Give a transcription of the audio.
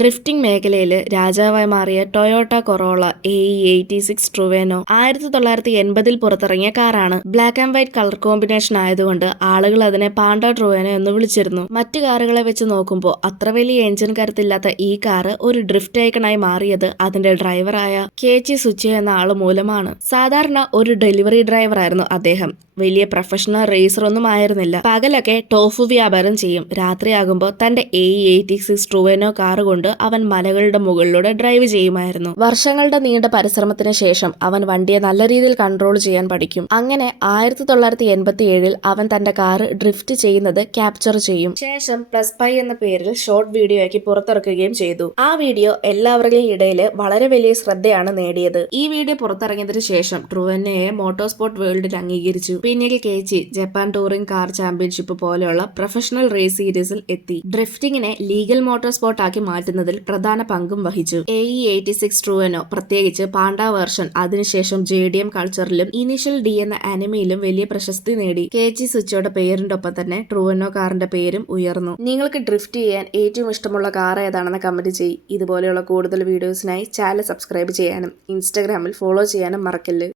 Drifting മേഖലയിൽ രാജാവായി മാറിയ ടൊയോട്ട കൊറോള AE86 ട്രുവേനോ 1980-ൽ പുറത്തിറങ്ങിയ കാറാണ്. Black and white colour combination ആയതുകൊണ്ട് ആളുകൾ അതിനെ പാണ്ട ട്രുവേനോ എന്ന് വിളിച്ചിരുന്നു. മറ്റു കാറുകളെ വെച്ച് നോക്കുമ്പോൾ അത്ര വലിയ എഞ്ചിൻ കരുത്തില്ലാത്ത ഈ കാറ് ഒരു ഡ്രിഫ്റ്റ് ഐക്കണായി മാറിയത് അതിന്റെ ഡ്രൈവറായ കേച്ചി സുച്ചി എന്ന ആള് മൂലമാണ്. സാധാരണ ഒരു ഡെലിവറി ഡ്രൈവറായിരുന്നു അദ്ദേഹം. വലിയ പ്രൊഫഷണൽ റേസർ ഒന്നും ആയിരുന്നില്ല. പകലൊക്കെ ടോഫു വ്യാപാരം ചെയ്യും. രാത്രിയാകുമ്പോൾ തന്റെ AE86 ട്രുവേനോ കാറ് കൊണ്ട് അവൻ മലകളുടെ മുകളിലൂടെ ഡ്രൈവ് ചെയ്യുമായിരുന്നു. വർഷങ്ങളുടെ നീണ്ട പരിശ്രമത്തിന് ശേഷം അവൻ വണ്ടിയെ നല്ല രീതിയിൽ കൺട്രോൾ ചെയ്യാൻ പഠിക്കും. അങ്ങനെ 1987-ൽ അവൻ തന്റെ കാറ് ഡ്രിഫ്റ്റ് ചെയ്യുന്നത് ക്യാപ്ചർ ചെയ്യും. ശേഷം പ്ലസ് പൈ എന്ന പേരിൽ ഷോർട്ട് വീഡിയോ ആക്കി പുറത്തിറക്കുകയും ചെയ്തു. ആ വീഡിയോ എല്ലാവരുടെയും ഇടയിൽ വളരെ വലിയ ശ്രദ്ധയാണ് നേടിയത്. ഈ വീഡിയോ പുറത്തിറങ്ങിയതിനു ശേഷം ട്രുവേനോയെ മോട്ടോർസ്പോർട്ട് വേൾഡിൽ അംഗീകരിച്ചു. പിന്നീട് കേച്ചി ജപ്പാൻ ടൂറിംഗ് കാർ ചാമ്പ്യൻഷിപ്പ് പോലെയുള്ള പ്രൊഫഷണൽ റേസ് സീരീസിൽ എത്തി ഡ്രിഫ്റ്റിംഗിനെ ലീഗൽ മോട്ടോർ സ്പോർട്ട് ആക്കി മാറ്റുന്നതിൽ പ്രധാന പങ്കും വഹിച്ചു. AE86 ട്രുവേനോ പ്രത്യേകിച്ച് പാണ്ട വേർഷൻ അതിനുശേഷം JDM കൾച്ചറിലും ഇനീഷ്യൽ D എന്ന അനിമയിലും വലിയ പ്രശസ്തി നേടി. കേച്ചി സുച്ചിയുടെ പേരിന്റെ ഒപ്പം തന്നെ ട്രുവേനോ കാറിന്റെ പേരും ഉയർന്നു. നിങ്ങൾക്ക് ഡ്രിഫ്റ്റ് ചെയ്യാൻ ഏറ്റവും ഇഷ്ടമുള്ള കാർ ഏതാണെന്ന് കമന്റ് ചെയ്യ്. ഇതുപോലെയുള്ള കൂടുതൽ വീഡിയോസിനായി ചാനൽ സബ്സ്ക്രൈബ് ചെയ്യാനും ഇൻസ്റ്റാഗ്രാമിൽ ഫോളോ ചെയ്യാനും മറക്കല്ല്.